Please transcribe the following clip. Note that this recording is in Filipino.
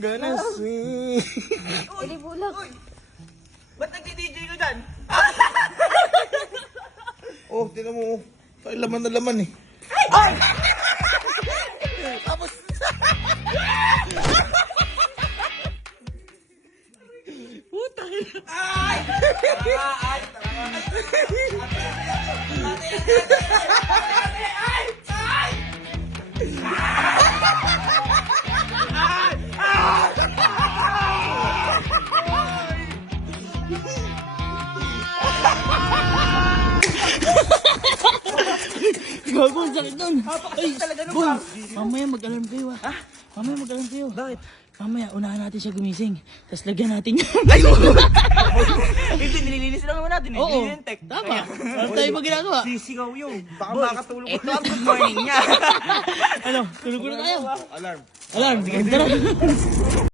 Gonna swing. Ili bulak. Ba't nagdi-DJ ko dyan? Oh, tingnan mo. Ay, laman na laman eh. Ay! Tapos... Puta. Ay! Ay! Gago, ang sakit nun. Ay, talaga nung Boy, mamaya mag-alarm kayo ah. Mamaya mag-alarm kayo. Bakit? Mamaya, unahan natin siya gumising. Tapos lagyan natin yun. Hindi, nililinis lang naman natin eh. Oo, Nililintek. tama. Ano tayo ba ginagawa? Sisigaw yun. Baka makatulog. Ito ang good morning niya. Ano, tulog na tayo. Alarm. Alarm, tara.